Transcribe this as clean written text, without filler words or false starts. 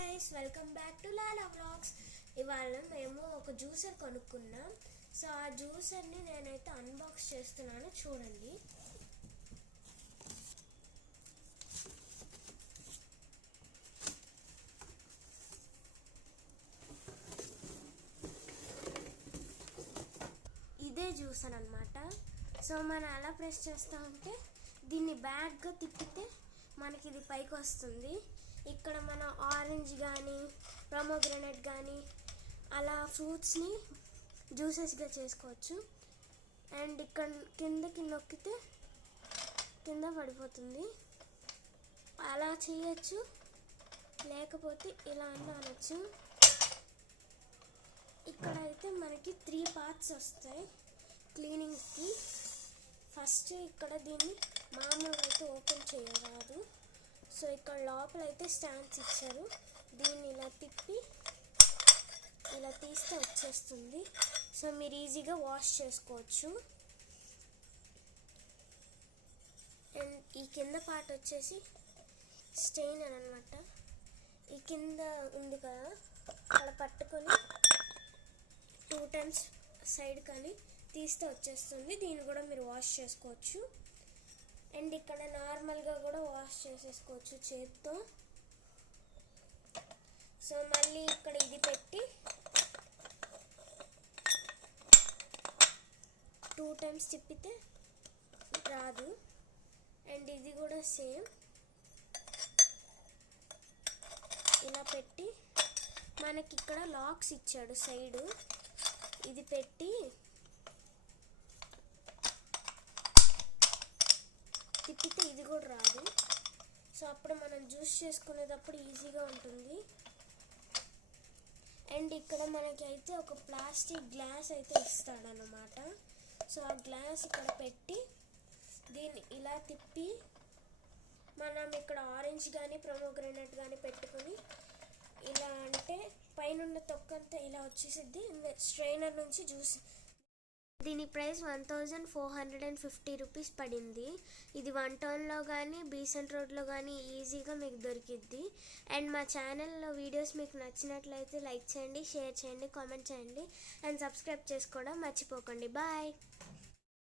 Guys welcome back to Lala vlogs. ఇవాళ మేము ఒక జ్యూసర్ కొనుక్కున్నాం. సో ఆ జ్యూసర్ని నేనైతే అన్బాక్స్ చేస్తున్నాను, చూడండి. ఇదే జ్యూసర్ అన్నమాట. సో మనం ఎలా ప్రెస్ చేస్తామంటే దీన్ని బ్యాక్గా తిప్పితే మనకి ఇది పైకి వస్తుంది. ఇక్కడ మనం ఆరెంజ్ కానీ ప్రొమోగ్రనేట్ కానీ అలా ఫ్రూట్స్ని జ్యూసెస్గా చేసుకోవచ్చు. అండ్ ఇక్కడ కిందకి నొక్కితే కింద పడిపోతుంది, అలా చేయొచ్చు. లేకపోతే ఇలా అనొచ్చు. ఇక్కడ అయితే మనకి 3 పార్ట్స్ వస్తాయి క్లీనింగ్కి. ఫస్ట్ ఇక్కడ దీన్ని మామూలుగా అయితే ఓపెన్ చేయరాదు. సో ఇక్కడ లోపల అయితే స్టాండ్స్ ఇచ్చారు. దీన్ని ఇలా తిప్పి ఇలా తీస్తే వచ్చేస్తుంది. సో మీరు ఈజీగా వాష్ చేసుకోవచ్చు. అండ్ ఈ కింద పార్ట్ వచ్చేసి స్టెయినర్ అనమాట. ఈ కింద ఉంది కదా, అక్కడ పట్టుకొని 2 times సైడ్ కానీ తీస్తే వచ్చేస్తుంది. దీన్ని కూడా మీరు వాష్ చేసుకోవచ్చు. అండ్ ఇక్కడ నార్మల్గా కూడా వాష్ చేసేసుకోవచ్చు చేత్తో. సో మళ్ళీ ఇక్కడ ఇది పెట్టి 2 times తిప్పితే రాదు. అండ్ ఇది కూడా సేమ్ ఇలా పెట్టి మనకి ఇక్కడ లాక్స్ ఇచ్చాడు సైడు. ఇది పెట్టి తిప్పితే ఇది కూడా రాదు. సో అప్పుడు మనం జ్యూస్ చేసుకునేటప్పుడు ఈజీగా ఉంటుంది. అండ్ ఇక్కడ మనకి అయితే ఒక ప్లాస్టిక్ గ్లాస్ అయితే ఇస్తాడనమాట. సో ఆ గ్లాస్ ఇక్కడ పెట్టి దీన్ని ఇలా తిప్పి మనం ఇక్కడ ఆరెంజ్ కానీ ప్రొమోగ్రనేట్ కానీ పెట్టుకొని ఇలా అంటే పైన తొక్కంతా ఇలా వచ్చేసిద్ది. స్ట్రైనర్ నుంచి జ్యూస్. దీని ప్రైస్ 1450 రూపీస్ పడింది. ఇది 1 టౌన్లో కానీ బీసెంట్ రోడ్లో కానీ ఈజీగా మీకు దొరికిద్ది. అండ్ మా ఛానల్లో వీడియోస్ మీకు నచ్చినట్లయితే లైక్ చేయండి, షేర్ చేయండి, కామెంట్ చేయండి. అండ్ సబ్స్క్రైబ్ చేసుకోవడం మర్చిపోకండి. బాయ్.